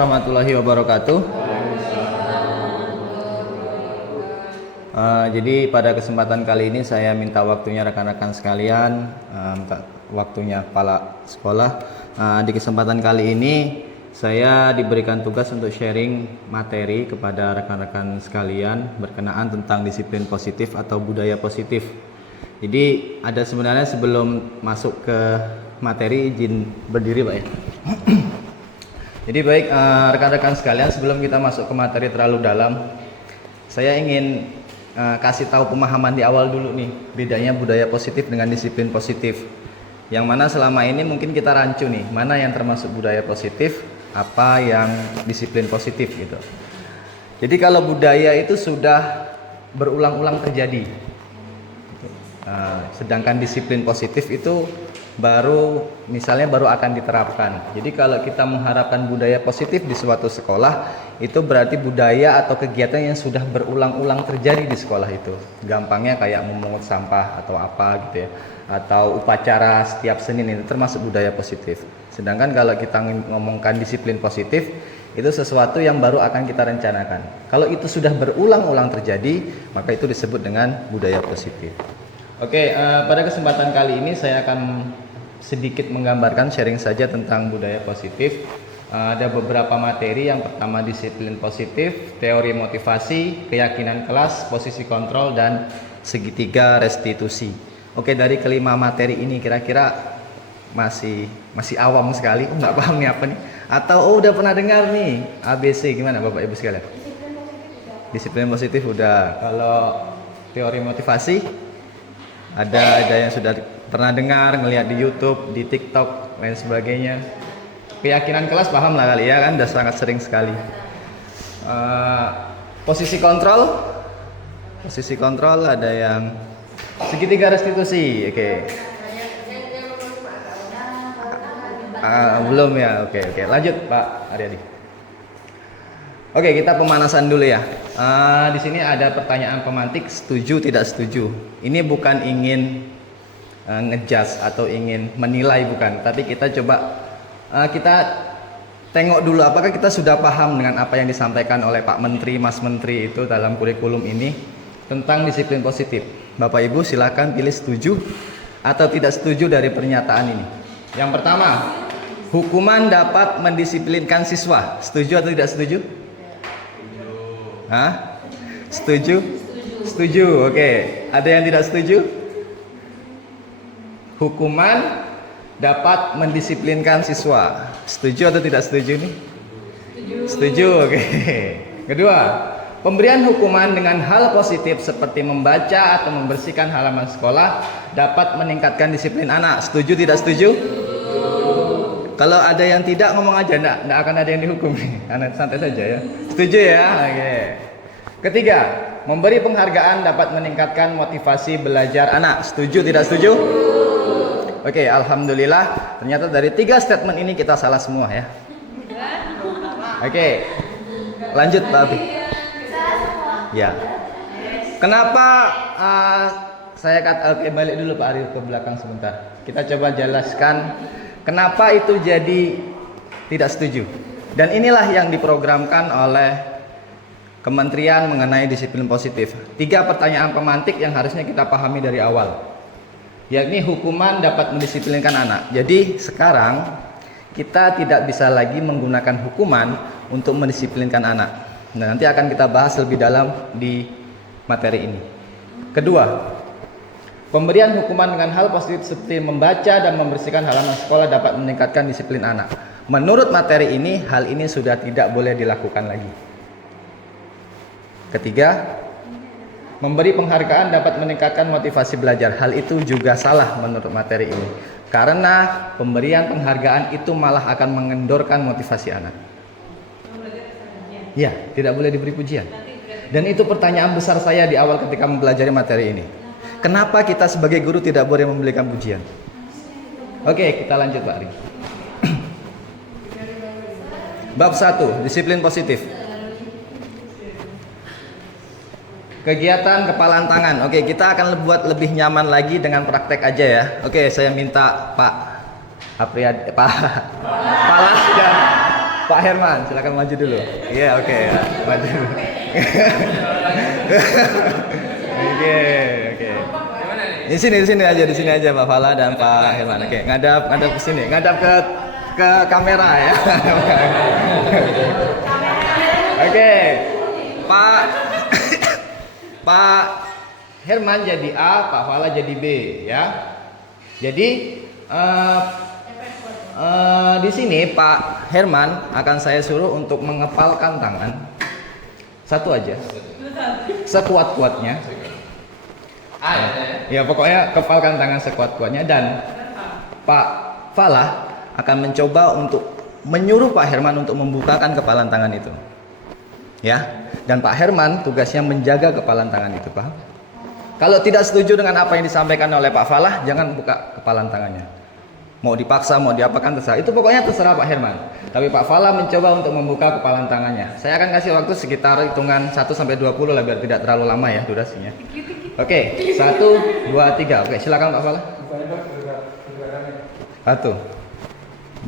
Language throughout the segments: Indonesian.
warahmatullahi wabarakatuh. Jadi pada kesempatan kali ini saya minta waktunya rekan-rekan sekalian, minta waktunya kepala sekolah. Di kesempatan kali ini saya diberikan tugas untuk sharing materi kepada rekan-rekan sekalian berkenaan tentang disiplin positif atau budaya positif. Jadi ada sebenarnya sebelum masuk ke materi, izin berdiri Pak ya. Jadi baik rekan-rekan sekalian, sebelum kita masuk ke materi terlalu dalam, saya ingin kasih tahu pemahaman di awal dulu nih, bedanya budaya positif dengan disiplin positif. Yang mana selama ini mungkin kita rancu nih, mana yang termasuk budaya positif, apa yang disiplin positif gitu. Jadi kalau budaya itu sudah berulang-ulang terjadi, sedangkan disiplin positif itu baru akan diterapkan. Jadi kalau kita mengharapkan budaya positif di suatu sekolah, itu berarti budaya atau kegiatan yang sudah berulang-ulang terjadi di sekolah itu. Gampangnya kayak memungut sampah atau apa gitu ya, atau upacara setiap Senin, itu termasuk budaya positif. Sedangkan kalau kita ngomongkan disiplin positif, itu sesuatu yang baru akan kita rencanakan. Kalau itu sudah berulang-ulang terjadi, maka itu disebut dengan budaya positif. Oke, pada kesempatan kali ini saya akan sedikit menggambarkan, sharing saja tentang budaya positif. Ada beberapa materi. Yang pertama disiplin positif, teori motivasi, keyakinan kelas, posisi kontrol, dan segitiga restitusi. Oke, dari kelima materi ini kira-kira masih awam sekali, nggak paham nih apa nih? Atau udah pernah dengar nih ABC, gimana Bapak Ibu sekalian? Disiplin positif udah. Kalau teori motivasi ada yang sudah pernah dengar, ngelihat di YouTube, di TikTok, lain sebagainya. Keyakinan kelas paham lah kali ya kan, udah sangat sering sekali. Posisi kontrol ada yang segitiga restitusi, oke. Belum ya, oke. Lanjut Pak Aryadi. Oke, kita pemanasan dulu ya. Di sini ada pertanyaan pemantik, setuju tidak setuju. Ini bukan ingin ngejudge atau ingin menilai, bukan. Tapi kita coba kita tengok dulu apakah kita sudah paham dengan apa yang disampaikan oleh Pak Menteri, Mas Menteri itu dalam kurikulum ini tentang disiplin positif. Bapak Ibu silakan pilih setuju atau tidak setuju dari pernyataan ini. Yang pertama, hukuman dapat mendisiplinkan siswa. Setuju atau tidak setuju? Hah? Setuju? Setuju, oke. Ada yang tidak setuju? Hukuman dapat mendisiplinkan siswa. Setuju atau tidak setuju nih? Setuju, oke. Kedua, pemberian hukuman dengan hal positif seperti membaca atau membersihkan halaman sekolah dapat meningkatkan disiplin anak. Setuju tidak setuju? Kalau ada yang tidak, ngomong aja, enggak akan ada yang dihukum. Anak santai saja ya. Setuju ya? Oke. Ketiga, memberi penghargaan dapat meningkatkan motivasi belajar anak. Setuju tidak setuju? Oke, alhamdulillah. Ternyata dari 3 statement ini kita salah semua ya. Oke. Lanjut Pak Abi. Ya. Kenapa saya kata, oke, balik dulu Pak Ari ke belakang sebentar. Kita coba jelaskan kenapa itu jadi tidak setuju. Dan inilah yang diprogramkan oleh Kementerian mengenai disiplin positif. 3 pertanyaan pemantik yang harusnya kita pahami dari awal, yakni hukuman dapat mendisiplinkan anak. Jadi sekarang kita tidak bisa lagi menggunakan hukuman untuk mendisiplinkan anak. Nah, nanti akan kita bahas lebih dalam di materi ini. Kedua, pemberian hukuman dengan hal positif seperti membaca dan membersihkan halaman sekolah dapat meningkatkan disiplin anak. Menurut materi ini, hal ini sudah tidak boleh dilakukan lagi. Ketiga, memberi penghargaan dapat meningkatkan motivasi belajar. Hal itu juga salah menurut materi ini. Karena pemberian penghargaan itu malah akan mengendorkan motivasi anak. Ya, tidak boleh diberi pujian. Dan itu pertanyaan besar saya di awal ketika mempelajari materi ini. Kenapa kita sebagai guru tidak boleh memberikan pujian? Oke, kita lanjut Pak Ari. Bab 1, disiplin positif. Kegiatan kepalan tangan. Oke, kita akan buat lebih nyaman lagi dengan praktek aja ya. Oke, saya minta Pak Apriyadi, Pak Palas dan Pak Herman, silakan maju dulu. Iya, oke. Maju. Oke, oke. Di sini aja Pak Fala dan Pak Herman. Oke, ngadap ke sini, ngadap ke kamera ya. Oke. Pak Herman jadi A, Pak Fala jadi B ya. Jadi di sini Pak Herman akan saya suruh untuk mengepalkan tangan satu aja, sekuat-kuatnya. Ya pokoknya kepalkan tangan sekuat-kuatnya, dan Pak Fala akan mencoba untuk menyuruh Pak Herman untuk membukakan kepalan tangan itu. Ya, dan Pak Herman tugasnya menjaga kepalan tangan itu, paham? Kalau tidak setuju dengan apa yang disampaikan oleh Pak Fala, jangan buka kepalan tangannya. Mau dipaksa, mau diapakan terserah. Itu pokoknya terserah Pak Herman. Tapi Pak Fala mencoba untuk membuka kepalan tangannya. Saya akan kasih waktu sekitar hitungan 1 sampai 20 lah biar tidak terlalu lama ya durasinya. Oke, 1, 2, 3. Oke, silakan Pak Fala. 1,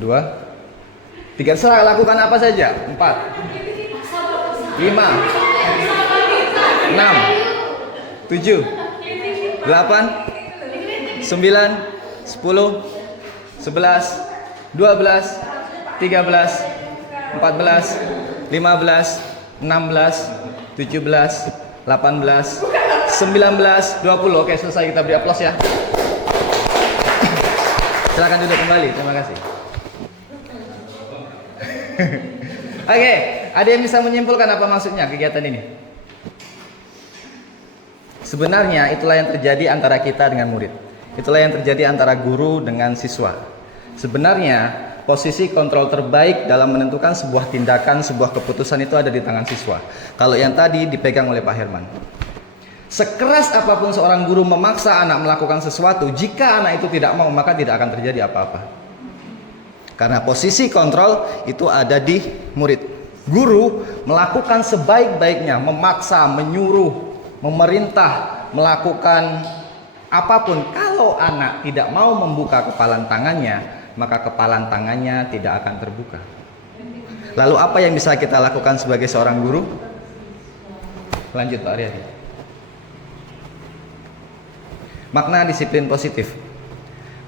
2, 3. Terserah, lakukan apa saja. 4, 5, 6, 7, 8, 9, 10, 11, 12, 13, 14, 15, 16, 17, 18, 19, 20. Oke, selesai, kita beri aplaus ya. Silakan duduk kembali. Terima kasih. Oke, ada yang bisa menyimpulkan apa maksudnya kegiatan ini? Sebenarnya itulah yang terjadi antara kita dengan murid. Itulah yang terjadi antara guru dengan siswa. Sebenarnya posisi kontrol terbaik dalam menentukan sebuah tindakan, sebuah keputusan itu ada di tangan siswa. Kalau yang tadi dipegang oleh Pak Herman. Sekeras apapun seorang guru memaksa anak melakukan sesuatu, jika anak itu tidak mau, maka tidak akan terjadi apa-apa. Karena posisi kontrol itu ada di murid. Guru melakukan sebaik-baiknya, memaksa, menyuruh, memerintah, melakukan apapun. Kalau anak tidak mau membuka kepalan tangannya, maka kepalan tangannya tidak akan terbuka. Lalu apa yang bisa kita lakukan sebagai seorang guru? Lanjut Pak Aryadi. Makna disiplin positif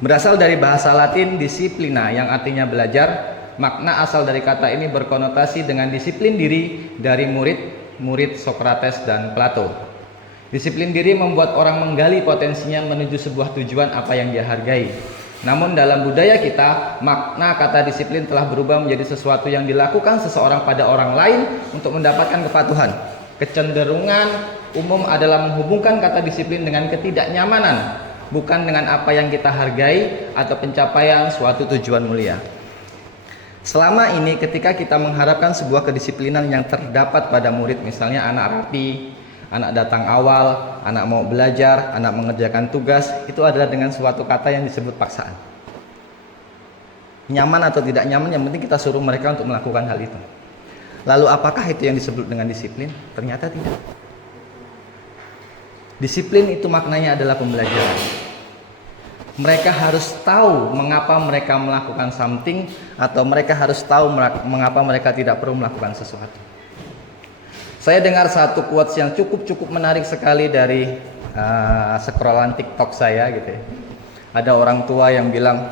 berasal dari bahasa Latin disciplina yang artinya belajar. Makna asal dari kata ini berkonotasi dengan disiplin diri dari murid Sokrates dan Plato. Disiplin diri membuat orang menggali potensinya menuju sebuah tujuan apa yang dia hargai. Namun dalam budaya kita, makna kata disiplin telah berubah menjadi sesuatu yang dilakukan seseorang pada orang lain untuk mendapatkan kepatuhan. Kecenderungan umum adalah menghubungkan kata disiplin dengan ketidaknyamanan, bukan dengan apa yang kita hargai atau pencapaian suatu tujuan mulia. Selama ini ketika kita mengharapkan sebuah kedisiplinan yang terdapat pada murid, misalnya anak rapi, anak datang awal, anak mau belajar, anak mengerjakan tugas, itu adalah dengan suatu kata yang disebut paksaan. Nyaman atau tidak nyaman, yang penting kita suruh mereka untuk melakukan hal itu. Lalu apakah itu yang disebut dengan disiplin? Ternyata tidak. Disiplin itu maknanya adalah pembelajaran. Mereka harus tahu mengapa mereka melakukan something, atau mereka harus tahu mengapa mereka tidak perlu melakukan sesuatu. Saya dengar satu quotes yang cukup menarik sekali dari scrollan TikTok saya gitu ya. Ada orang tua yang bilang,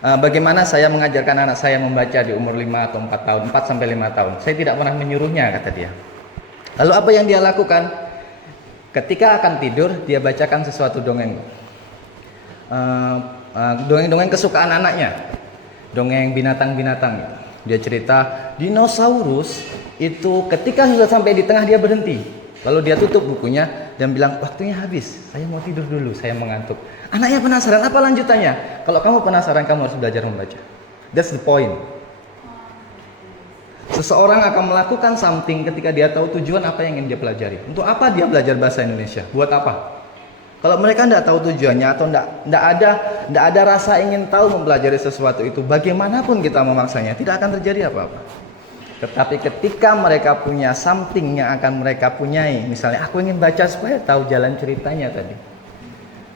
bagaimana saya mengajarkan anak saya membaca di umur 5 atau 4 tahun, 4 sampai 5 tahun. Saya tidak pernah menyuruhnya, kata dia. Lalu apa yang dia lakukan? Ketika akan tidur, dia bacakan sesuatu dongeng. Dongeng-dongeng kesukaan anaknya, dongeng binatang-binatang. Dia cerita dinosaurus itu ketika sudah sampai di tengah dia berhenti, lalu dia tutup bukunya dan bilang, waktunya habis, saya mau tidur dulu, saya mengantuk. Anaknya penasaran, apa lanjutannya? Kalau kamu penasaran, kamu harus belajar membaca. That's the point. Seseorang akan melakukan something ketika dia tahu tujuan apa yang ingin dia pelajari. Untuk apa dia belajar bahasa Indonesia? Buat apa? Kalau mereka tidak tahu tujuannya atau tidak ada rasa ingin tahu mempelajari sesuatu itu, bagaimanapun kita memaksanya, tidak akan terjadi apa-apa. Tetapi ketika mereka punya something yang akan mereka punyai, misalnya aku ingin baca supaya tahu jalan ceritanya tadi,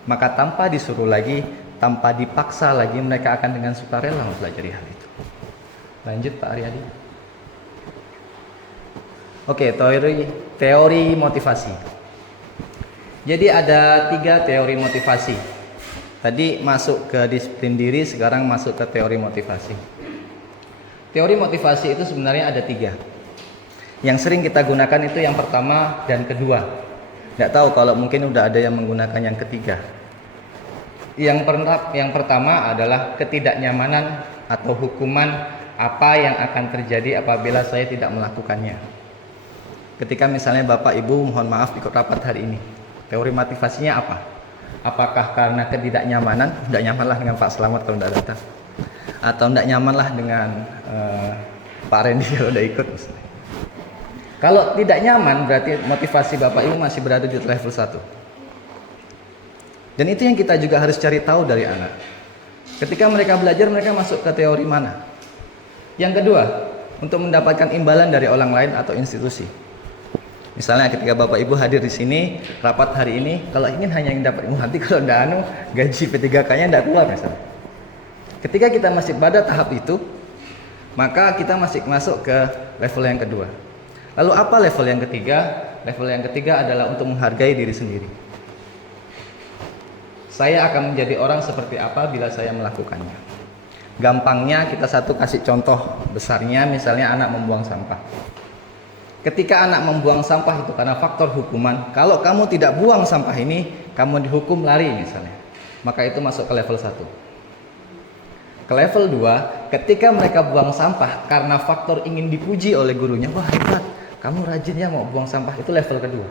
maka tanpa disuruh lagi, tanpa dipaksa lagi, mereka akan dengan sukarela mempelajari hal itu. Lanjut Pak Aryadi. Oke, teori motivasi. Jadi ada 3 teori motivasi. Tadi masuk ke disiplin diri, sekarang masuk ke teori motivasi. Teori motivasi itu sebenarnya ada 3. Yang sering kita gunakan itu yang pertama dan kedua. Nggak tahu kalau mungkin udah ada yang menggunakan yang ketiga. Yang pertama adalah ketidaknyamanan atau hukuman apa yang akan terjadi apabila saya tidak melakukannya. Ketika misalnya Bapak Ibu mohon maaf ikut rapat hari ini, teori motivasinya apa? Apakah karena ketidaknyamanan, tidak nyamanlah dengan Pak Slamet kalau tidak datang, atau tidak nyamanlah dengan Pak Randy kalau udah ikut misalnya. Kalau tidak nyaman berarti motivasi Bapak Ibu masih berada di level 1. Dan itu yang kita juga harus cari tahu dari anak. Ketika mereka belajar, mereka masuk ke teori mana? Yang kedua, untuk mendapatkan imbalan dari orang lain atau institusi. Misalnya ketika Bapak Ibu hadir di sini, rapat hari ini, kalau ingin hanya yang dapat nanti kalau tidak gaji P3K-nya tidak keluar misalnya. Ketika kita masih pada tahap itu, maka kita masih masuk ke level yang kedua. Lalu apa level yang ketiga? Level yang ketiga adalah untuk menghargai diri sendiri. Saya akan menjadi orang seperti apa bila saya melakukannya. Gampangnya kita kasih contoh besarnya, misalnya anak membuang sampah. Ketika anak membuang sampah itu karena faktor hukuman, kalau kamu tidak buang sampah ini, kamu dihukum lari misalnya. Maka itu masuk ke level 1. Ke level 2, ketika mereka buang sampah karena faktor ingin dipuji oleh gurunya, wah hebat, kamu rajin ya mau buang sampah, itu level kedua.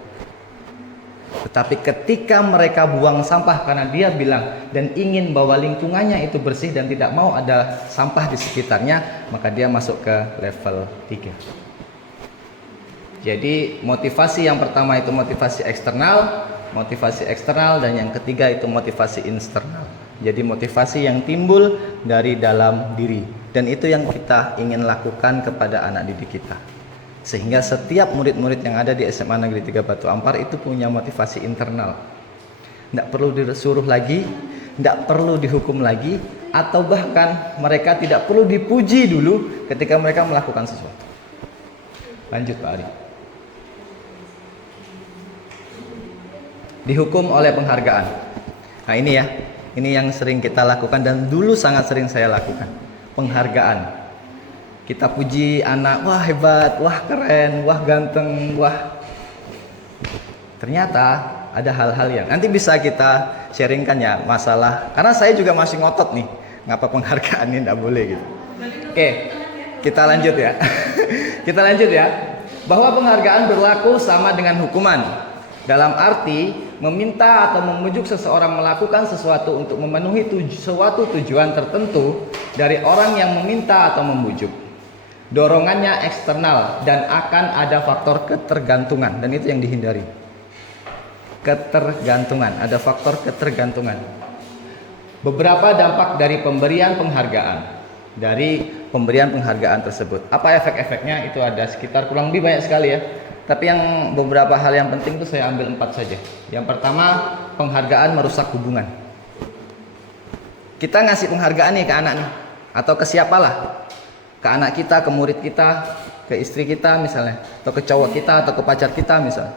Tetapi ketika mereka buang sampah karena dia bilang dan ingin bahwa lingkungannya itu bersih dan tidak mau ada sampah di sekitarnya, maka dia masuk ke level 3. Jadi motivasi yang pertama itu motivasi eksternal dan yang ketiga itu motivasi internal. Jadi motivasi yang timbul dari dalam diri, dan itu yang kita ingin lakukan kepada anak didik kita. Sehingga setiap murid-murid yang ada di SMA Negeri 3 Batu Ampar itu punya motivasi internal. Tidak perlu disuruh lagi, tidak perlu dihukum lagi, atau bahkan mereka tidak perlu dipuji dulu ketika mereka melakukan sesuatu. Lanjut Pak Ari. Dihukum oleh penghargaan. Nah ini ya, ini yang sering kita lakukan dan dulu sangat sering saya lakukan. Penghargaan. Kita puji anak, wah hebat, wah keren, wah ganteng, wah. Ternyata ada hal-hal yang nanti bisa kita sharingkan ya, masalah. Karena saya juga masih ngotot nih, ngapa penghargaan ini tidak boleh gitu. Oke, kita lanjut ya. Kita lanjut ya. Bahwa penghargaan berlaku sama dengan hukuman. Dalam arti meminta atau memujuk seseorang melakukan sesuatu untuk memenuhi suatu tujuan tertentu dari orang yang meminta atau membujuk. Dorongannya eksternal dan akan ada faktor ketergantungan, dan itu yang dihindari. Ketergantungan, ada faktor ketergantungan. Beberapa dampak dari pemberian penghargaan tersebut. Apa efek-efeknya? Itu ada sekitar kurang lebih banyak sekali ya. Tapi yang beberapa hal yang penting itu saya ambil 4 saja. Yang pertama, penghargaan merusak hubungan. Kita ngasih penghargaan nih ke anak nih, atau ke siapalah, ke anak kita, ke murid kita, ke istri kita misalnya, atau ke cowok kita, atau ke pacar kita misalnya.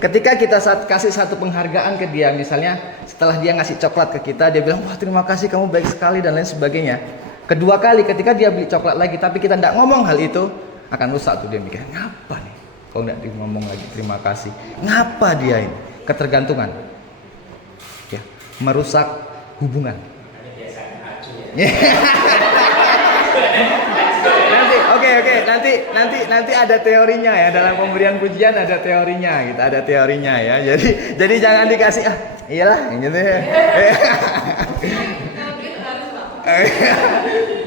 Ketika kita kasih satu penghargaan ke dia, misalnya setelah dia ngasih coklat ke kita, dia bilang, wah terima kasih kamu baik sekali dan lain sebagainya. Kedua kali ketika dia beli coklat lagi, tapi kita tidak ngomong hal itu, akan rusak tuh dia mikir, ngapa nih? Kalau nggak ngomong lagi terima kasih, ngapa dia ini? Ketergantungan, ya, merusak hubungan. Nanti ada teorinya ya, dalam pemberian pujian ada teorinya, gitu, ada teorinya ya. Jadi jangan dikasih iyalah gitu ya.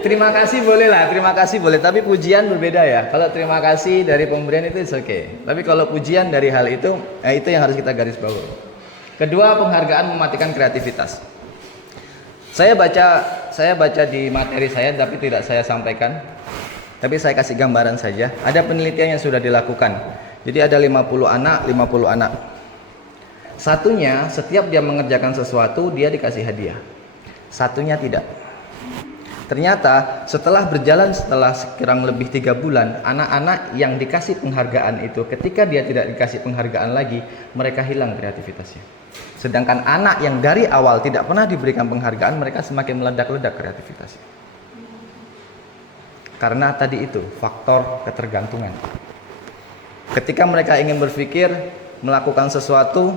Terima kasih boleh lah, terima kasih boleh, tapi pujian berbeda ya. Kalau terima kasih dari pemberian itu oke. Tapi kalau pujian dari hal itu, itu yang harus kita garis bawahi. Kedua, penghargaan mematikan kreativitas. Saya baca di materi saya, tapi tidak saya sampaikan. Tapi saya kasih gambaran saja. Ada penelitian yang sudah dilakukan. Jadi ada 50 anak. Satunya setiap dia mengerjakan sesuatu dia dikasih hadiah. Satunya tidak. Ternyata setelah kurang lebih 3 bulan, anak-anak yang dikasih penghargaan itu, ketika dia tidak dikasih penghargaan lagi, mereka hilang kreativitasnya. Sedangkan anak yang dari awal tidak pernah diberikan penghargaan, mereka semakin meledak-ledak kreativitasnya. Karena tadi itu faktor ketergantungan. Ketika mereka ingin berpikir, melakukan sesuatu,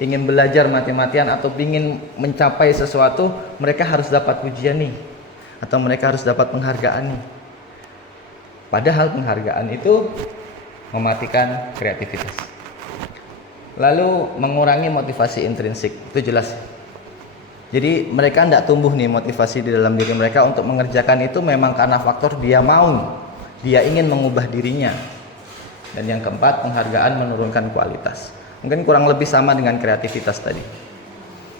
ingin belajar mati-matian atau ingin mencapai sesuatu, mereka harus dapat pujian nih, atau mereka harus dapat penghargaan nih. Padahal penghargaan itu mematikan kreativitas. Lalu mengurangi motivasi intrinsik, itu jelas. Jadi mereka tidak tumbuh nih motivasi di dalam diri mereka untuk mengerjakan itu memang karena faktor dia mau, dia ingin mengubah dirinya. Dan yang keempat, penghargaan menurunkan kualitas. Mungkin kurang lebih sama dengan kreativitas tadi.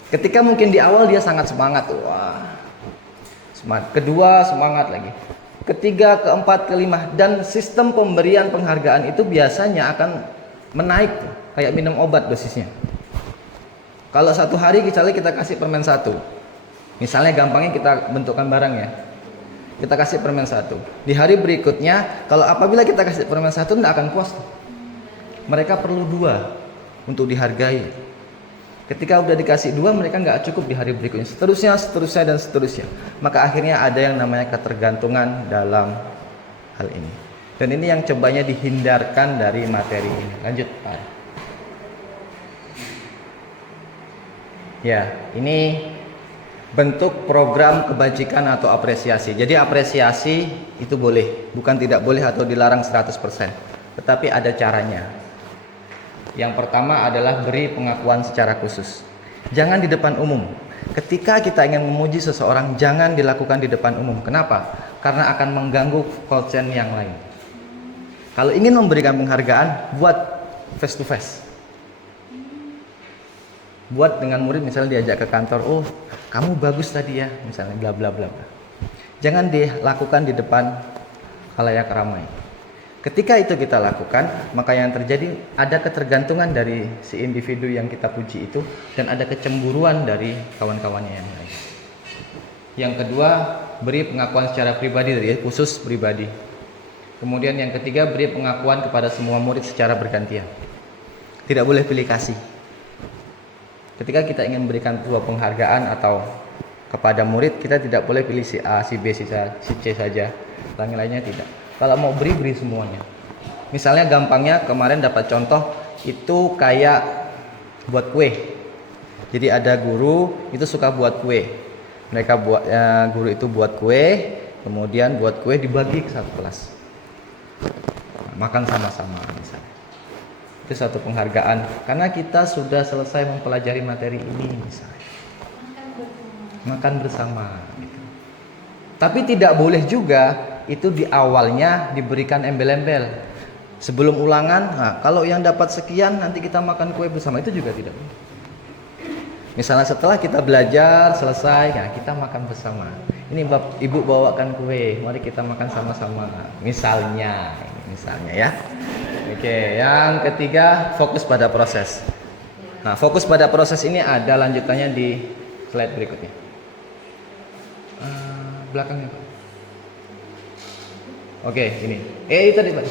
Ketika mungkin di awal dia sangat semangat, wah, semangat. Kedua semangat lagi. Ketiga, keempat, kelima, dan sistem pemberian penghargaan itu biasanya akan menaik tuh, kayak minum obat dosisnya. Kalau satu hari misalnya kita kasih permen 1, misalnya gampangnya kita bentukkan barang ya, kita kasih permen 1. Di hari berikutnya, kalau apabila kita kasih permen 1 tidak akan puas tuh. Mereka perlu 2 untuk dihargai. Ketika udah dikasih 2, mereka nggak cukup di hari berikutnya. Seterusnya, dan seterusnya. Maka akhirnya ada yang namanya ketergantungan dalam hal ini. Dan ini yang cobanya dihindarkan dari materi ini. Lanjut, Pak. Ya, ini bentuk program kebajikan atau apresiasi. Jadi apresiasi itu boleh, bukan tidak boleh atau dilarang 100%. Tetapi ada caranya. Yang pertama adalah beri pengakuan secara khusus. Jangan di depan umum. Ketika kita ingin memuji seseorang, jangan dilakukan di depan umum. Kenapa? Karena akan mengganggu konsen yang lain. Kalau ingin memberikan penghargaan, buat face to face. Buat dengan murid, misalnya diajak ke kantor, oh kamu bagus tadi ya, misalnya bla bla bla. Jangan dilakukan di depan khalayak ramai. Ketika itu kita lakukan, maka yang terjadi ada ketergantungan dari si individu yang kita puji itu, dan ada kecemburuan dari kawan-kawannya yang lain. Yang kedua, beri pengakuan secara pribadi, khusus pribadi. Kemudian yang ketiga, beri pengakuan kepada semua murid secara bergantian. Tidak boleh pilih kasih. Ketika kita ingin memberikan sebuah penghargaan atau kepada murid, kita tidak boleh pilih si A, si B, si C saja, yang lainnya tidak. Kalau mau beri semuanya. Misalnya gampangnya kemarin dapat contoh itu kayak buat kue. Jadi ada guru itu suka buat kue. Mereka guru itu buat kue, kemudian buat kue dibagi ke satu kelas. Makan sama-sama misalnya. Itu satu penghargaan karena kita sudah selesai mempelajari materi ini misalnya. Makan bersama gitu. Tapi tidak boleh juga itu di awalnya diberikan embel-embel. Sebelum ulangan, nah, kalau yang dapat sekian nanti kita makan kue bersama, itu juga tidak boleh. Misalnya setelah kita belajar selesai, nah kita makan bersama. Ini ibu bawakan kue, mari kita makan sama-sama. Misalnya ya. Oke, yang ketiga fokus pada proses. Nah, fokus pada proses ini ada lanjutannya di slide berikutnya. Belakangnya Pak. Oke, ini. Itu tadi Pak.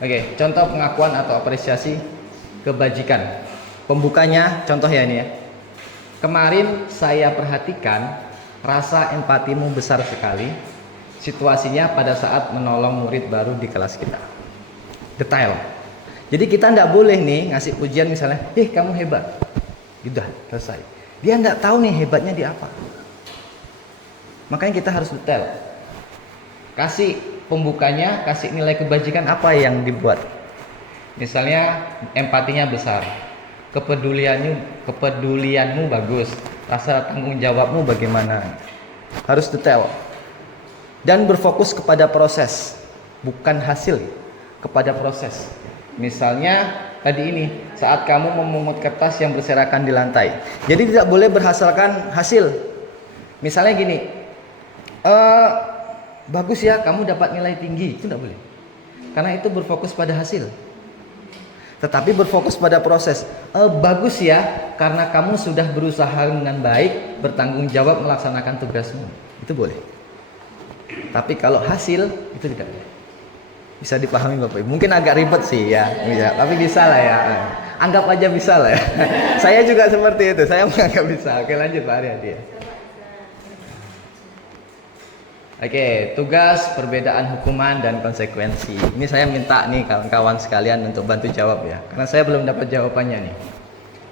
Oke, contoh pengakuan atau apresiasi kebajikan. Pembukanya, contoh ya ini ya. Kemarin saya perhatikan rasa empatimu besar sekali. Situasinya pada saat menolong murid baru di kelas kita. Detail. Jadi kita tidak boleh nih ngasih pujian misalnya, kamu hebat. Udah selesai. Dia tidak tahu nih hebatnya di apa. Makanya kita harus detail. Kasih pembukanya, kasih nilai kebajikan apa yang dibuat. Misalnya empatinya besar, kepedulianmu bagus, rasa tanggung jawabmu bagaimana. Harus detail. Dan berfokus kepada proses, bukan hasil. Kepada proses. Misalnya tadi ini, saat kamu memungut kertas yang berserakan di lantai. Jadi tidak boleh berhasilkan hasil. Misalnya gini, bagus ya kamu dapat nilai tinggi, itu tidak boleh. Karena itu berfokus pada hasil. Tetapi berfokus pada proses. Bagus ya karena kamu sudah berusaha dengan baik, bertanggung jawab melaksanakan tugasmu. Itu boleh. Tapi kalau hasil itu tidak boleh. Bisa dipahami Bapak Ibu? Mungkin agak ribet sih ya, bisa, tapi bisa lah ya. Anggap aja bisa lah ya. Saya juga seperti itu, saya menganggap bisa. Oke, lanjut Pak Aryadi ya. Oke, tugas perbedaan hukuman dan konsekuensi. Ini saya minta nih kawan-kawan sekalian untuk bantu jawab ya, karena saya belum dapat jawabannya nih.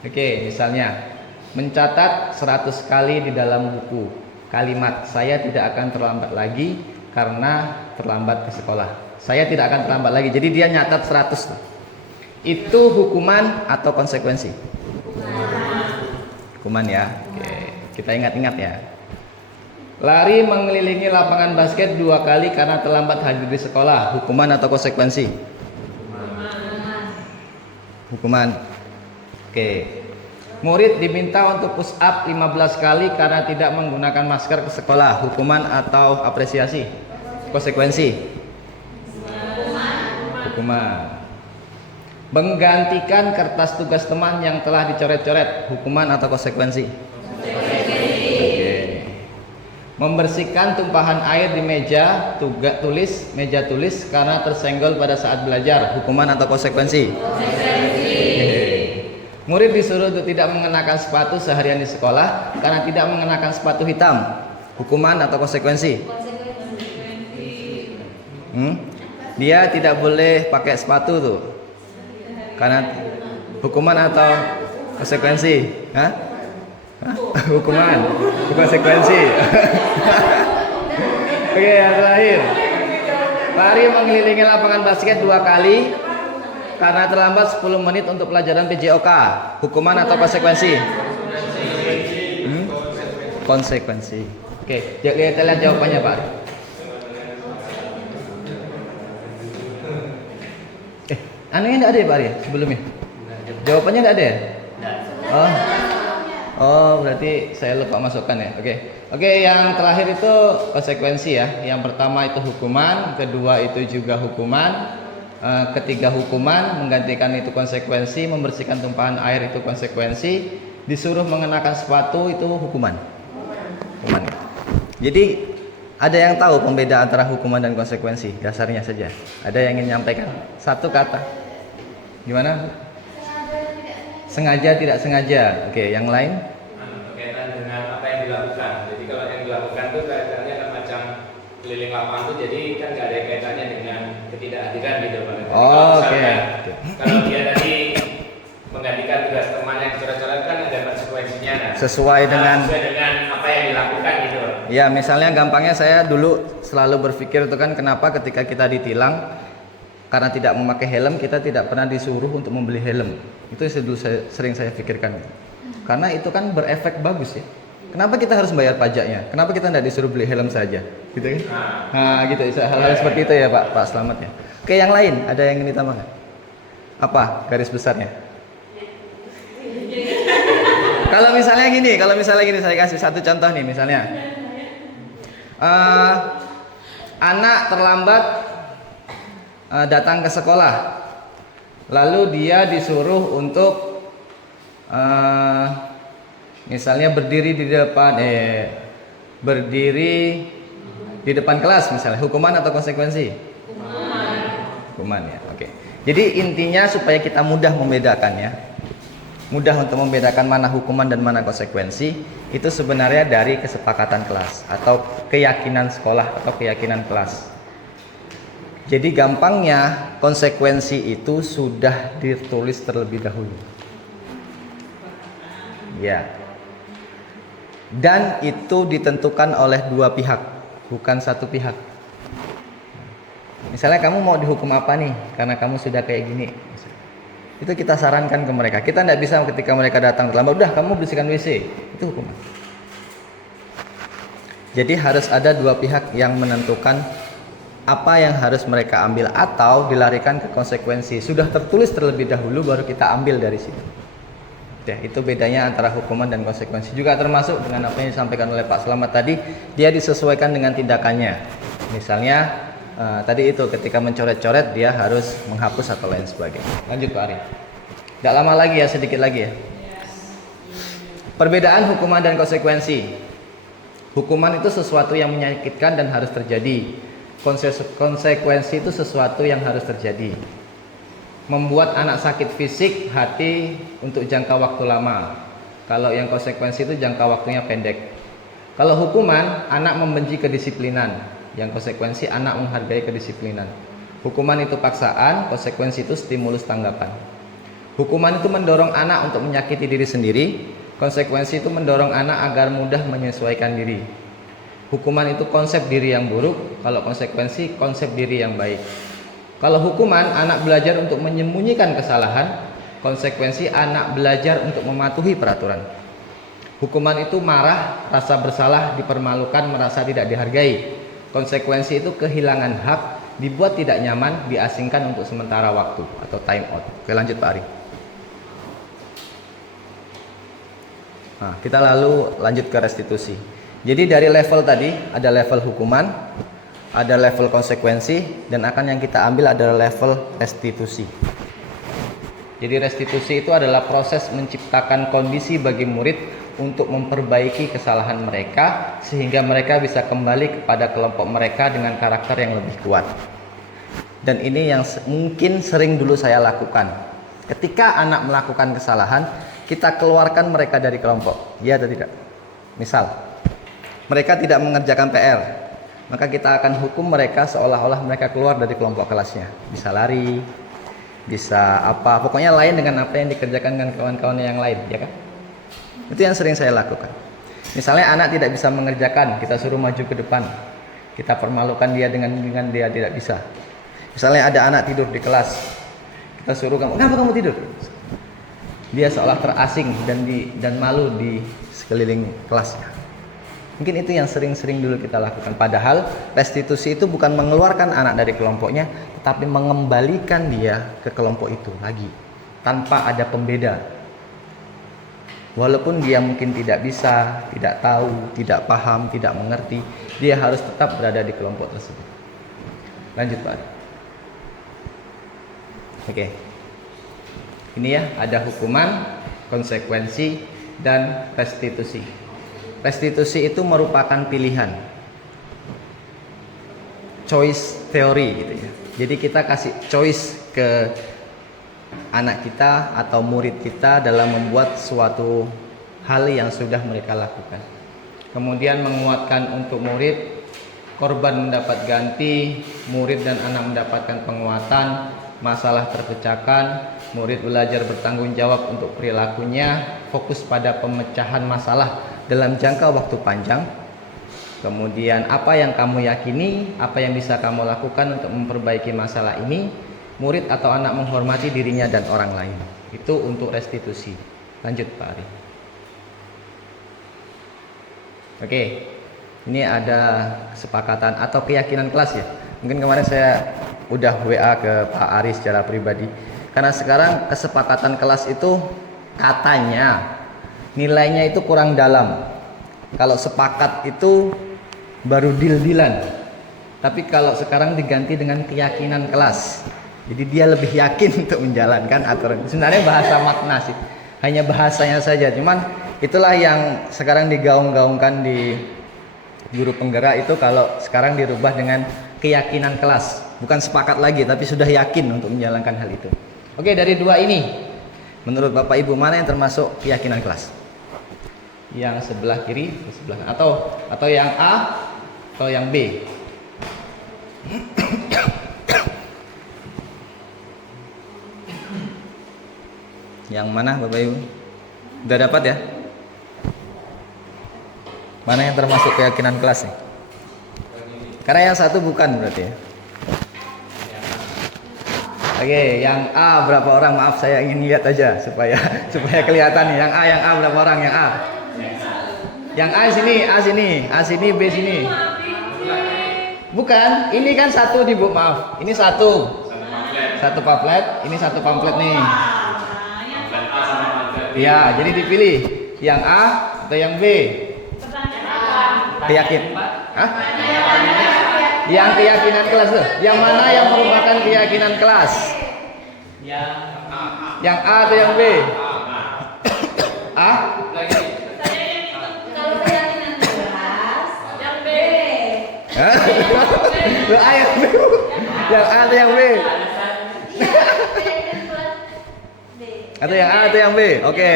Oke, misalnya mencatat 100 kali di dalam buku kalimat saya tidak akan terlambat lagi karena terlambat ke sekolah. Saya tidak akan terlambat lagi. Jadi dia nyatat 100. Itu hukuman atau konsekuensi? Hukuman ya. Oke, kita ingat-ingat ya. Lari mengelilingi lapangan basket 2 kali karena terlambat hadir di sekolah. Hukuman atau konsekuensi? Hukuman. Oke. Murid diminta untuk push up 15 kali karena tidak menggunakan masker ke sekolah. Hukuman atau apresiasi? Konsekuensi? Hukuman. Menggantikan kertas tugas teman yang telah dicoret-coret. Hukuman atau konsekuensi? Oke. Membersihkan tumpahan air di meja tulis karena tersenggol pada saat belajar. Hukuman atau konsekuensi? Murid disuruh untuk tidak mengenakan sepatu seharian di sekolah karena tidak mengenakan sepatu hitam. Hukuman atau konsekuensi? Dia tidak boleh pakai sepatu tuh. Karena hukuman atau konsekuensi? Hah? Hukuman, konsekuensi. Oke, yang terakhir. Lari mengelilingi lapangan basket 2 kali karena terlambat 10 menit untuk pelajaran PJOK. Hukuman atau konsekuensi? Konsekuensi. Oke, kita lihat jawabannya Pak. Anunya enggak ada ya Pak Arya sebelumnya? Jawabannya enggak ada ya? Oh, berarti saya lupa masukkan ya. Oke, yang terakhir itu konsekuensi ya. Yang pertama itu hukuman, kedua itu juga hukuman, ketiga hukuman, menggantikan itu konsekuensi, membersihkan tumpahan air itu konsekuensi, disuruh mengenakan sepatu itu hukuman. Hukuman. Jadi ada yang tahu pembeda antara hukuman dan konsekuensi? Dasarnya saja. Ada yang ingin menyampaikan? Satu kata. Gimana? Sengaja tidak sengaja. Oke, yang lain? Berkaitan dengan apa yang dilakukan. Jadi kalau yang dilakukan itu kaitannya kan macam keliling lapangan itu, jadi kan nggak ada kaitannya dengan ketidakhadiran gitu Pak. Oke. Kalau dia tadi menggantikan tugas temannya yang coret-coret kan ada konsekuensinya kan? Sesuai dengan apa yang dilakukan gitu. Ya, misalnya gampangnya saya dulu selalu berpikir itu kan kenapa ketika kita ditilang karena tidak memakai helm kita tidak pernah disuruh untuk membeli helm. Itu dulu sering saya pikirkan. Karena itu kan berefek bagus ya. Kenapa kita harus bayar pajaknya? Kenapa kita tidak disuruh beli helm saja? Gitu kan? Nah, gitu. Hal-hal seperti itu ya Pak Selamat ya. Oke, yang lain ada yang ingin ditambahkan? Apa garis besarnya? Kalau misalnya gini saya kasih satu contoh nih misalnya. Anak terlambat datang ke sekolah, lalu dia disuruh untuk misalnya berdiri di depan kelas misalnya. Hukuman atau konsekuensi? Hukuman ya. Oke. Jadi intinya supaya kita mudah membedakan ya. Mudah untuk membedakan mana hukuman dan mana konsekuensi itu sebenarnya dari kesepakatan kelas atau keyakinan sekolah atau keyakinan kelas. Jadi gampangnya konsekuensi itu sudah ditulis terlebih dahulu. Ya. Dan itu ditentukan oleh dua pihak, bukan satu pihak. Misalnya kamu mau dihukum apa nih karena kamu sudah kayak gini. Itu kita sarankan ke mereka. Kita tidak bisa ketika mereka datang terlambat, udah kamu bersihkan WC. Itu hukuman. Jadi harus ada dua pihak yang menentukan apa yang harus mereka ambil atau dilarikan ke konsekuensi. Sudah tertulis terlebih dahulu baru kita ambil dari situ. Ya, itu bedanya antara hukuman dan konsekuensi. Juga termasuk dengan apa yang disampaikan oleh Pak Selamat tadi, dia disesuaikan dengan tindakannya. Misalnya tadi itu ketika mencoret-coret dia harus menghapus atau lain sebagainya. Lanjut Pak Ari. Tidak lama lagi ya, sedikit lagi ya. Perbedaan hukuman dan konsekuensi. Hukuman itu sesuatu yang menyakitkan dan harus terjadi. Konsekuensi itu sesuatu yang harus terjadi. Membuat anak sakit fisik, hati untuk jangka waktu lama. Kalau yang konsekuensi itu jangka waktunya pendek. Kalau hukuman, anak membenci kedisiplinan. Yang konsekuensi anak menghargai kedisiplinan. Hukuman itu paksaan, konsekuensi itu stimulus tanggapan. Hukuman itu mendorong anak untuk menyakiti diri sendiri. Konsekuensi itu mendorong anak agar mudah menyesuaikan diri. Hukuman itu konsep diri yang buruk, kalau konsekuensi konsep diri yang baik. Kalau hukuman, anak belajar untuk menyembunyikan kesalahan, konsekuensi anak belajar untuk mematuhi peraturan. Hukuman itu marah, rasa bersalah, dipermalukan, merasa tidak dihargai. Konsekuensi itu kehilangan hak, dibuat tidak nyaman, diasingkan untuk sementara waktu atau time out. Oke, lanjut Pak Ari. Nah, kita lalu lanjut ke restitusi. Jadi dari level tadi ada level hukuman, ada level konsekuensi, dan akan yang kita ambil adalah level restitusi. Jadi restitusi itu adalah proses menciptakan kondisi bagi murid untuk memperbaiki kesalahan mereka sehingga mereka bisa kembali kepada kelompok mereka dengan karakter yang lebih kuat. Dan ini yang mungkin sering dulu saya lakukan. Ketika anak melakukan kesalahan, kita keluarkan mereka dari kelompok. Ya atau tidak? Misal, mereka tidak mengerjakan PR, maka kita akan hukum mereka seolah-olah mereka keluar dari kelompok kelasnya. Bisa lari, bisa apa, pokoknya lain dengan apa yang dikerjakan dengan kawan-kawan yang lain, ya kan? Itu yang sering saya lakukan. Misalnya anak tidak bisa mengerjakan, kita suruh maju ke depan, kita permalukan dia dengan dia tidak bisa. Misalnya ada anak tidur di kelas, kita suruh, kenapa kamu tidur? Dia seolah terasing dan malu di sekeliling kelasnya. Mungkin itu yang sering-sering dulu kita lakukan. Padahal restitusi itu bukan mengeluarkan anak dari kelompoknya, tetapi mengembalikan dia ke kelompok itu lagi tanpa ada pembeda. Walaupun dia mungkin tidak bisa, tidak tahu, tidak paham, tidak mengerti, dia harus tetap berada di kelompok tersebut. Lanjut Pak. Oke. Ini ya, ada hukuman, konsekuensi, dan restitusi. Restitusi itu merupakan pilihan, choice theory gitu ya. Jadi kita kasih choice ke anak kita atau murid kita dalam membuat suatu hal yang sudah mereka lakukan. Kemudian menguatkan untuk murid, korban mendapat ganti, murid dan anak mendapatkan penguatan, masalah terpecahkan, murid belajar bertanggung jawab untuk perilakunya, fokus pada pemecahan masalah dalam jangka waktu panjang. Kemudian apa yang kamu yakini, apa yang bisa kamu lakukan untuk memperbaiki masalah ini, murid atau anak menghormati dirinya dan orang lain. Itu untuk restitusi. Lanjut Pak Ari. Oke, ini ada kesepakatan atau keyakinan kelas ya. Mungkin kemarin saya udah WA ke Pak Ari secara pribadi. Karena sekarang kesepakatan kelas itu katanya nilainya itu kurang dalam. Kalau sepakat itu baru deal-dealan. Tapi kalau sekarang diganti dengan keyakinan kelas. Jadi dia lebih yakin untuk menjalankan aturan. Sebenarnya bahasa makna sih. Hanya bahasanya saja. Cuman itulah yang sekarang digaung-gaungkan di guru penggerak itu, kalau sekarang dirubah dengan keyakinan kelas. Bukan sepakat lagi, tapi sudah yakin untuk menjalankan hal itu. Oke, dari dua ini, menurut Bapak Ibu mana yang termasuk keyakinan kelas? Yang sebelah kiri, sebelah atau yang A atau yang B? Yang mana Bapak Ibu? Udah dapat ya? Mana yang termasuk keyakinan kelas nih? Karena yang satu bukan berarti ya. Oke, yang A berapa orang? Maaf, saya ingin lihat aja supaya kelihatan nih. Yang A berapa orang? Yang A. Yang A sini, B sini. Bukan, ini kan satu di Bu, maaf. Ini satu. Satu pamflet, ini satu pamflet nih. Ya, jadi dipilih yang A atau yang B. Keyakinan. Hah? Yang keyakinan kelas tuh. Yang mana yang merupakan keyakinan kelas? Yang A atau yang B? A? Loh, A yang B. Yang A atau yang B? Atau yang A atau yang B? Oke.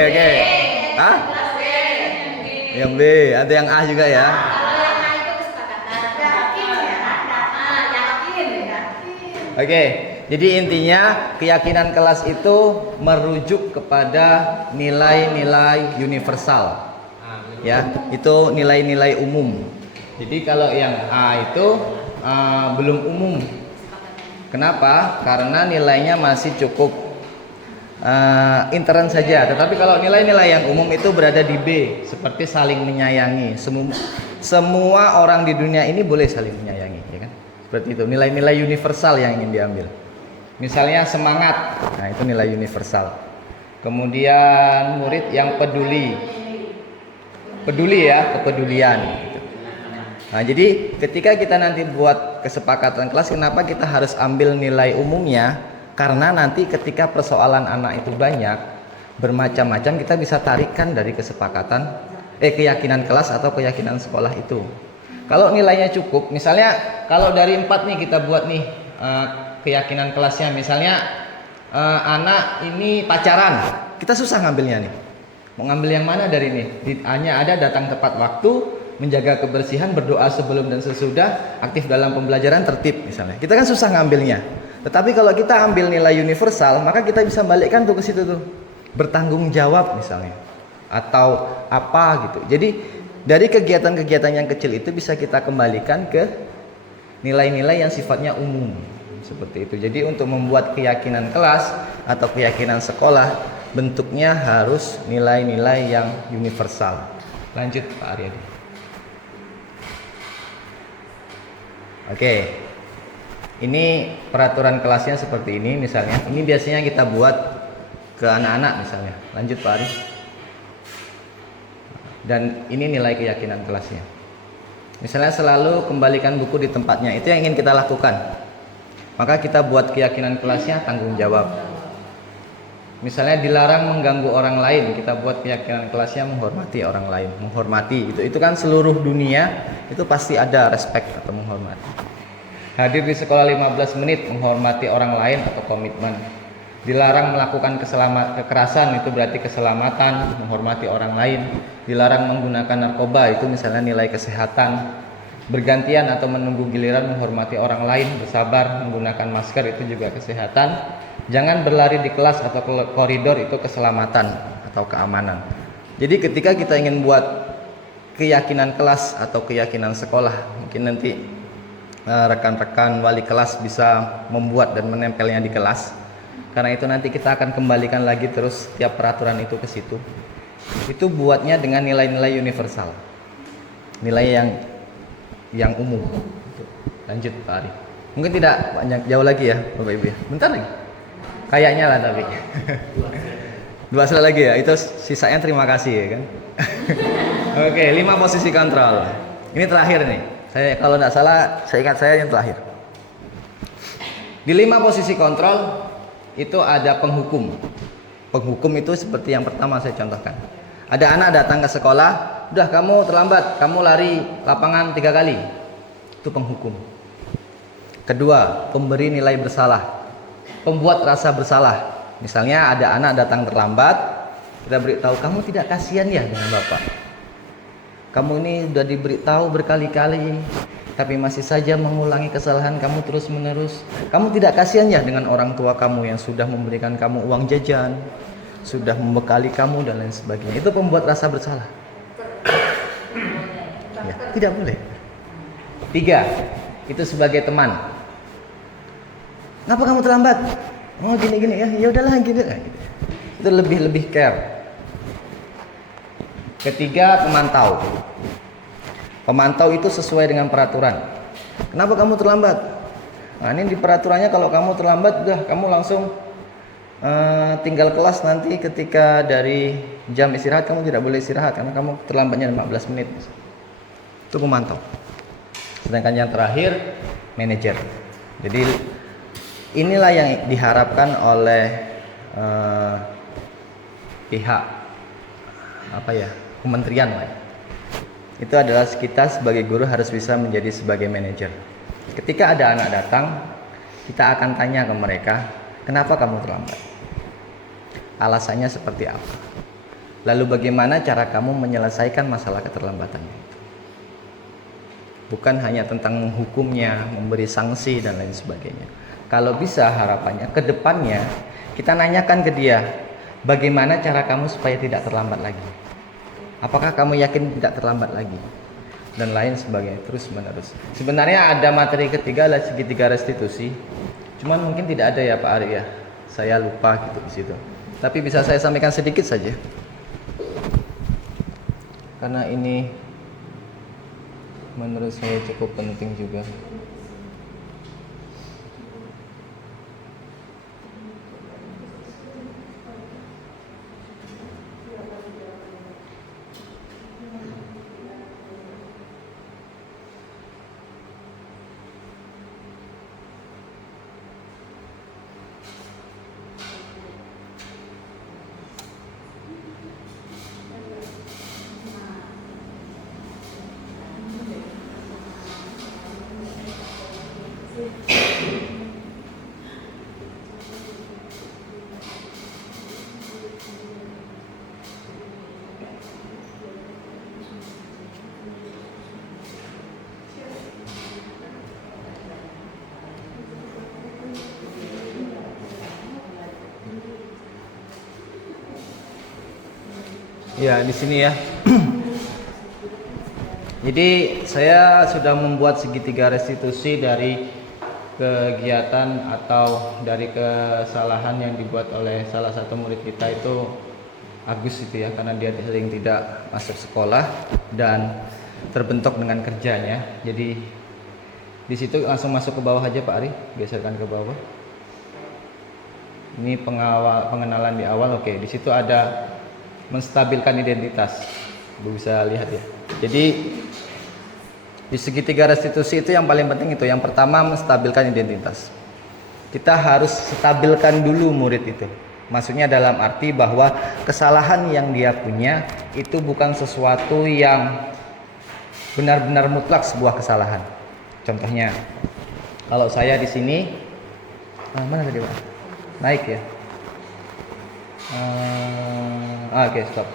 Hah? Yang B, ada yang A juga ya. Oke, jadi intinya keyakinan kelas itu merujuk kepada nilai-nilai universal. Ya, itu nilai-nilai umum. Jadi kalau yang A itu belum umum. Kenapa? Karena nilainya masih cukup intern saja. Tetapi kalau nilai-nilai yang umum itu berada di B, seperti saling menyayangi. Semua orang di dunia ini boleh saling menyayangi, ya kan? Seperti itu, nilai-nilai universal yang ingin diambil. Misalnya semangat, nah itu nilai universal. Kemudian murid yang peduli ya, kepedulian. Nah jadi ketika kita nanti buat kesepakatan kelas, kenapa kita harus ambil nilai umumnya? Karena nanti ketika persoalan anak itu banyak, bermacam-macam, kita bisa tarikkan dari kesepakatan, keyakinan kelas atau keyakinan sekolah itu. Kalau nilainya cukup, misalnya kalau dari 4 nih kita buat nih keyakinan kelasnya, misalnya anak ini pacaran, kita susah ngambilnya nih. Mau ngambil yang mana dari ini? Hanya ada datang tepat waktu, menjaga kebersihan, berdoa sebelum dan sesudah, aktif dalam pembelajaran, tertib misalnya. Kita kan susah ngambilnya. Tetapi kalau kita ambil nilai universal, maka kita bisa balikkan tuh ke situ tuh. Bertanggung jawab misalnya. Atau apa gitu. Jadi dari kegiatan-kegiatan yang kecil itu bisa kita kembalikan ke nilai-nilai yang sifatnya umum. Seperti itu. Jadi untuk membuat keyakinan kelas atau keyakinan sekolah, bentuknya harus nilai-nilai yang universal. Lanjut Pak Aryadi. Oke. Ini peraturan kelasnya seperti ini misalnya. Ini biasanya kita buat ke anak-anak misalnya. Lanjut Pak Ari. Dan ini nilai keyakinan kelasnya. Misalnya selalu kembalikan buku di tempatnya. Itu yang ingin kita lakukan. Maka kita buat keyakinan kelasnya tanggung jawab. Misalnya dilarang mengganggu orang lain, kita buat keyakinan kelasnya menghormati orang lain. Menghormati itu kan seluruh dunia itu pasti ada respect atau menghormati. Hadir di sekolah 15 menit, menghormati orang lain atau komitmen. Dilarang melakukan kekerasan, itu berarti keselamatan, menghormati orang lain. Dilarang menggunakan narkoba, itu misalnya nilai kesehatan. Bergantian atau menunggu giliran, menghormati orang lain. Bersabar, menggunakan masker, itu juga kesehatan. Jangan berlari di kelas atau koridor, itu keselamatan atau keamanan. Jadi ketika kita ingin buat keyakinan kelas atau keyakinan sekolah, mungkin nanti rekan-rekan wali kelas bisa membuat dan menempelnya di kelas. Karena itu nanti kita akan kembalikan lagi terus tiap peraturan itu ke situ. Itu buatnya dengan nilai-nilai universal. Nilai yang umum. Lanjut Pak Ari. Mungkin tidak banyak jauh lagi ya Bapak Ibu ya. Bentar lagi. Kayaknya lah tapi. 2 slide lagi ya. Itu sisanya terima kasih ya kan. Oke, 5 posisi kontrol. Ini terakhir nih. Saya kalau tidak salah, saya ingat saya yang terakhir. Di 5 posisi kontrol itu ada penghukum. Penghukum itu seperti yang pertama saya contohkan. Ada anak datang ke sekolah, udah kamu terlambat, kamu lari lapangan 3 kali. Itu penghukum. Kedua, pemberi nilai bersalah. Pembuat rasa bersalah. Misalnya ada anak datang terlambat, kita beritahu, kamu tidak kasihan ya dengan Bapak? Kamu ini sudah diberitahu berkali-kali, tapi masih saja mengulangi kesalahan kamu terus-menerus. Kamu tidak kasihan ya dengan orang tua kamu yang sudah memberikan kamu uang jajan, sudah membekali kamu dan lain sebagainya. Itu pembuat rasa bersalah. Ya, tidak boleh. 3, itu sebagai teman. Kenapa kamu terlambat? Oh gini-gini ya udahlah gini. Itu lebih care. Ketiga, pemantau. Pemantau itu sesuai dengan peraturan. Kenapa kamu terlambat? Nah ini di peraturannya kalau kamu terlambat, udah kamu langsung tinggal kelas nanti ketika dari jam istirahat kamu tidak boleh istirahat karena kamu terlambatnya 15 menit. Itu pemantau. Sedangkan yang terakhir, manajer. Jadi inilah yang diharapkan oleh pihak kementerian lah. itu adalah kita sebagai guru harus bisa menjadi sebagai manajer. Ketika ada anak datang, kita akan tanya ke mereka, kenapa kamu terlambat? Alasannya seperti apa? Lalu bagaimana cara kamu menyelesaikan masalah keterlambatannya? Bukan hanya tentang menghukumnya, memberi sanksi dan lain sebagainya. Kalau bisa harapannya ke depannya kita nanyakan ke dia, bagaimana cara kamu supaya tidak terlambat lagi? Apakah kamu yakin tidak terlambat lagi? Dan lain sebagainya, terus menerus. Sebenarnya ada materi ketiga adalah segitiga restitusi. Cuman mungkin tidak ada ya Pak Ari ya. Saya lupa gitu di situ. Tapi bisa saya sampaikan sedikit saja. Karena ini menurut saya cukup penting juga. Ya, di sini ya. Jadi saya sudah membuat segitiga restitusi dari kegiatan atau dari kesalahan yang dibuat oleh salah satu murid kita itu Agus itu ya, karena dia sering tidak masuk sekolah dan terbentuk dengan kerjanya. Jadi di situ langsung masuk ke bawah aja Pak Ari, geserkan ke bawah. Ini pengenalan di awal, oke. Di situ ada menstabilkan identitas, bisa lihat ya. Jadi di segitiga restitusi itu yang paling penting itu, yang pertama menstabilkan identitas. Kita harus stabilkan dulu murid itu. Maksudnya dalam arti bahwa kesalahan yang dia punya itu bukan sesuatu yang benar-benar mutlak sebuah kesalahan. Contohnya, kalau saya di sini, mana tadi Pak? Naik ya. Oke, stop.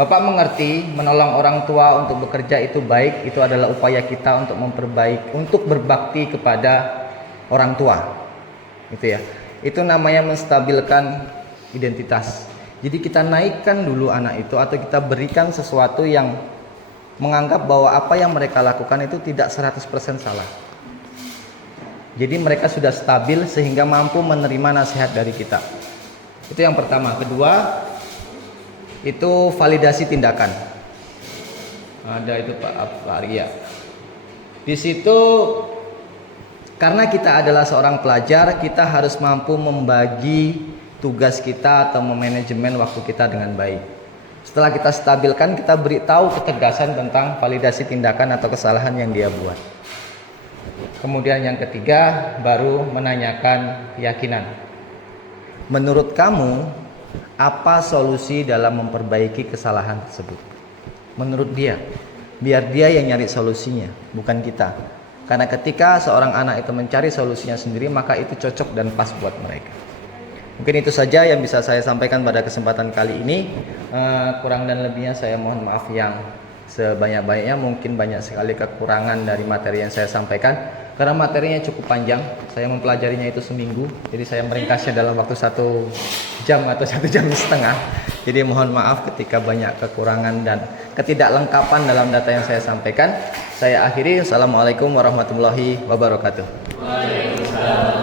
Bapak mengerti menolong orang tua untuk bekerja itu baik, itu adalah upaya kita untuk memperbaiki, untuk berbakti kepada orang tua. Itu ya. Itu namanya menstabilkan identitas. Jadi kita naikkan dulu anak itu, atau kita berikan sesuatu yang menganggap bahwa apa yang mereka lakukan itu tidak 100% salah. Jadi mereka sudah stabil sehingga mampu menerima nasihat dari kita. Itu yang pertama. Kedua, itu validasi tindakan. Ada itu Pak Arya. Di situ karena kita adalah seorang pelajar, kita harus mampu membagi tugas kita atau memanajemen waktu kita dengan baik. Setelah kita stabilkan, kita beritahu ketegasan tentang validasi tindakan atau kesalahan yang dia buat. Kemudian yang ketiga, baru menanyakan keyakinan. Menurut kamu, apa solusi dalam memperbaiki kesalahan tersebut? Menurut dia, biar dia yang nyari solusinya, bukan kita. Karena ketika seorang anak itu mencari solusinya sendiri, maka itu cocok dan pas buat mereka. Mungkin itu saja yang bisa saya sampaikan pada kesempatan kali ini. Kurang dan lebihnya saya mohon maaf yang sebanyak-banyaknya. Mungkin banyak sekali kekurangan dari materi yang saya sampaikan, karena materinya cukup panjang. Saya mempelajarinya itu seminggu, jadi saya meringkasnya dalam waktu 1 jam atau 1 jam setengah. Jadi mohon maaf ketika banyak kekurangan dan ketidaklengkapan dalam data yang saya sampaikan. Saya akhiri. Assalamualaikum warahmatullahi wabarakatuh. Waalaikumsalam.